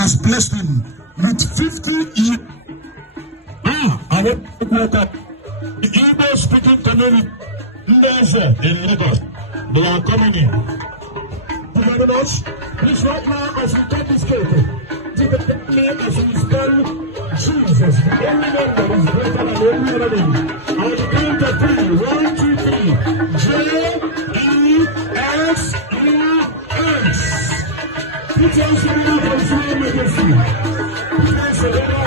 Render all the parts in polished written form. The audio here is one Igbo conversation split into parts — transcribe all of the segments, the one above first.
has blessed him with 50 years. I want to wake up. The Igbo speaking community in Lagos, they are coming in. Thank you very much. Please, right now, as we take this cake, to the name as we spell Jesus, the only name that is greater than any other name. On the count of 3, 1, 2, 3. J-E-S-U-S. Put your hands together for His name majesty. Put your hands together.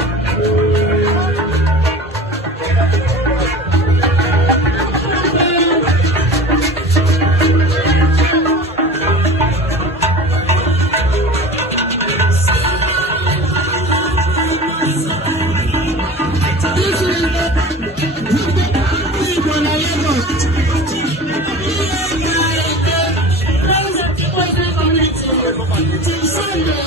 Sunday,